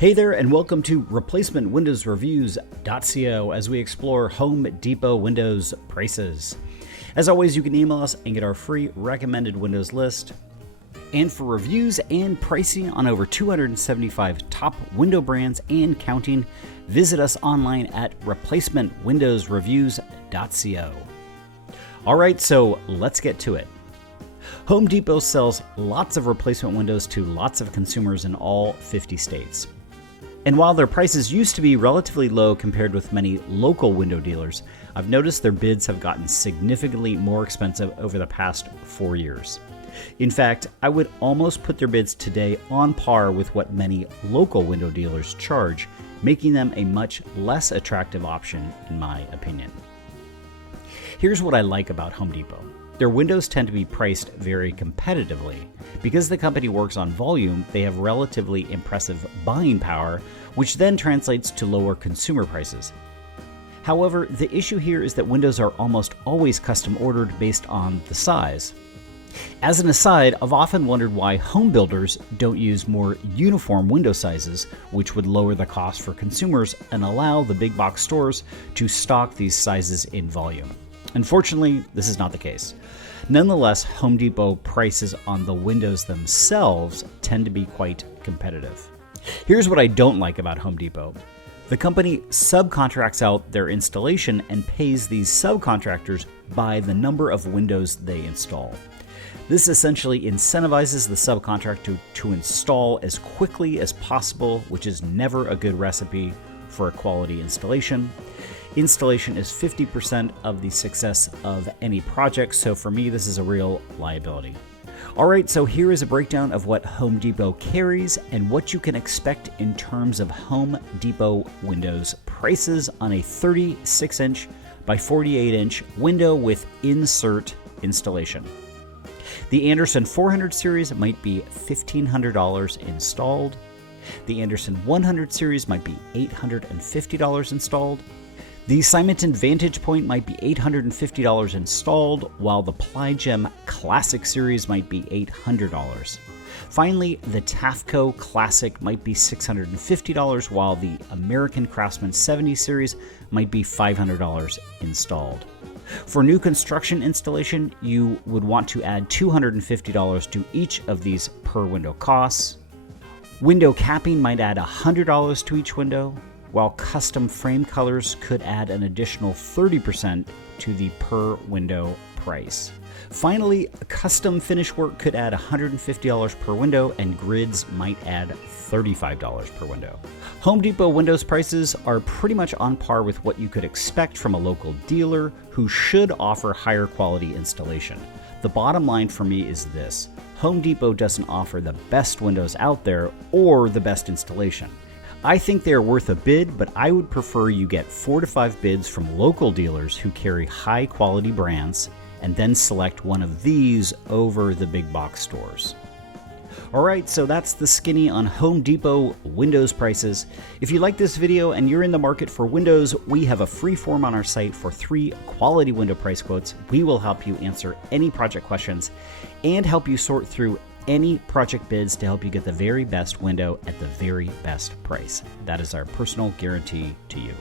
Hey there, and welcome to ReplacementWindowsReviews.co as we explore Home Depot Windows prices. As always, you can email us and get our free recommended Windows list. And for reviews and pricing on over 275 top window brands and counting, visit us online at ReplacementWindowsReviews.co. All right, so let's get to it. Home Depot sells lots of replacement windows to lots of consumers in all 50 states. And while their prices used to be relatively low compared with many local window dealers, I've noticed their bids have gotten significantly more expensive over the past 4 years. In fact, I would almost put their bids today on par with what many local window dealers charge, making them a much less attractive option in my opinion. Here's what I like about Home Depot. Their windows tend to be priced very competitively. Because the company works on volume, they have relatively impressive buying power, which then translates to lower consumer prices. However, the issue here is that windows are almost always custom ordered based on the size. As an aside, I've often wondered why home builders don't use more uniform window sizes, which would lower the cost for consumers and allow the big box stores to stock these sizes in volume. Unfortunately, this is not the case. Nonetheless, Home Depot prices on the windows themselves tend to be quite competitive. Here's what I don't like about Home Depot. The company subcontracts out their installation and pays these subcontractors by the number of windows they install. This essentially incentivizes the subcontractor to install as quickly as possible, which is never a good recipe for a quality installation. Installation is 50% of the success of any project, so for me, this is a real liability. All right, so here is a breakdown of what Home Depot carries and what you can expect in terms of Home Depot windows prices on a 36-inch by 48-inch window with insert installation. The Andersen 400 series might be $1,500 installed. The Andersen 100 series might be $850 installed. The Simonton Vantage Point might be $850 installed, while the Plygem Classic Series might be $800. Finally, the Tafco Classic might be $650, while the American Craftsman 70 Series might be $500 installed. For new construction installation, you would want to add $250 to each of these per window costs. Window capping might add $100 to each window, while custom frame colors could add an additional 30% to the per window price. Finally, custom finish work could add $150 per window, and grids might add $35 per window. Home Depot windows prices are pretty much on par with what you could expect from a local dealer who should offer higher quality installation. The bottom line for me is this: Home Depot doesn't offer the best windows out there or the best installation. I think they're worth a bid, but I would prefer you get 4 to 5 bids from local dealers who carry high quality brands and then select one of these over the big box stores. All right, so that's the skinny on Home Depot windows prices. If you like this video and you're in the market for windows, we have a free form on our site for 3 quality window price quotes. We will help you answer any project questions and help you sort through any project bids to help you get the very best window at the very best price. That is our personal guarantee to you.